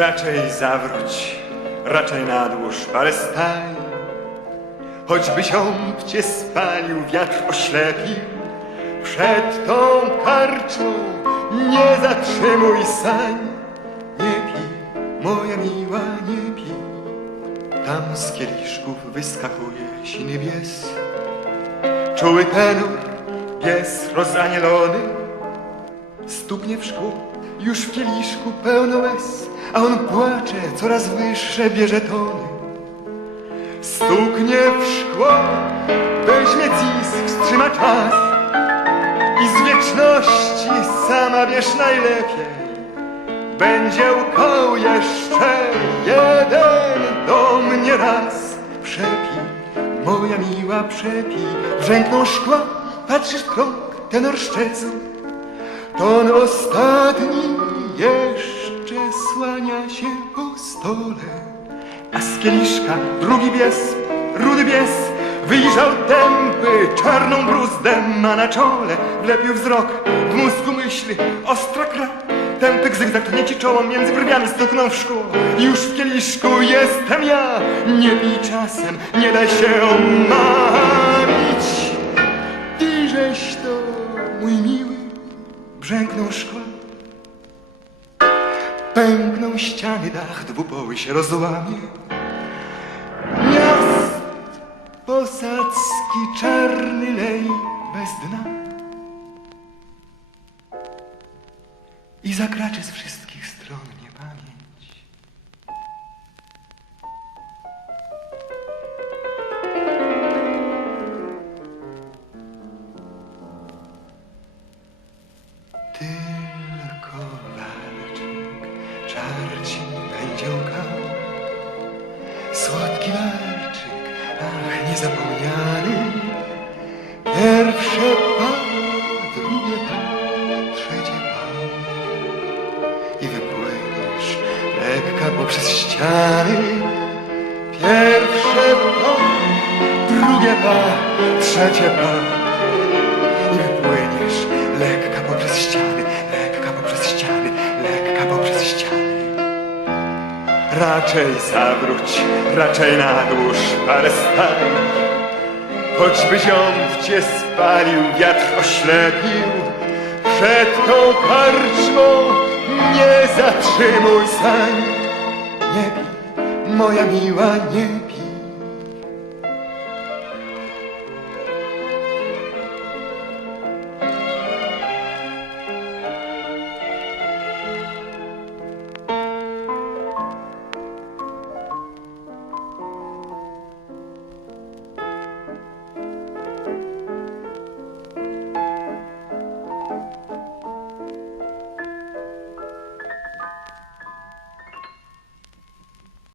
Raczej zawróć, raczej nadłóż parę staj. Choćby ziąb cię spalił, wiatr oślepił, przed tą karczmą nie zatrzymuj sań. Nie pij, moja miła, nie pij. Tam z kieliszków wyskakuje siny bies. Czuły tenor, pies rozanielony, Stuknie w szkło, już w kieliszku pełno łez, a on płacze, coraz wyższe bierze tony. Stuknie w szkło, weźmie cisk, wstrzyma czas i z wieczności sama wiesz najlepiej. Będzie łkał jeszcze jeden do mnie raz. Przepij, moja miła, przepij, brzękną szkła, patrzysz w krąg, tenor. To on ostatni jeszcze słania się po stole. A z kieliszka drugi bies, rudy bies, wyjrzał tępy, czarną bruzdę ma na czole. Wlepił wzrok w mózgu myśli, ostra krew. Tępy zygzak to nie ci czoło, między brwiami stuknął w szkło. Już w kieliszku jestem ja, nie pij czasem, nie daj się omamić. Tyżeś to, mój miły, brzęknął szkła. Pękną ściany, dach dwupoły się rozłamie. Miast posadzki, czarny lej bez dna. I zakraczy z wszystkich stron niepamięć. Walczyk czarci będzie łkał. Słodki walczyk, ach, niezapomniany. Pierwsze pa, drugie pa, trzecie pa. I wypłyniesz lekka poprzez ściany. Pierwsze pa, drugie pa, trzecie pa. Raczej zawróć, raczej nadłóż parę staj. Choćby ziąb cię spalił, wiatr oślepił, przed tą karczmą nie zatrzymuj sań. Nie pij, moja miła, nie.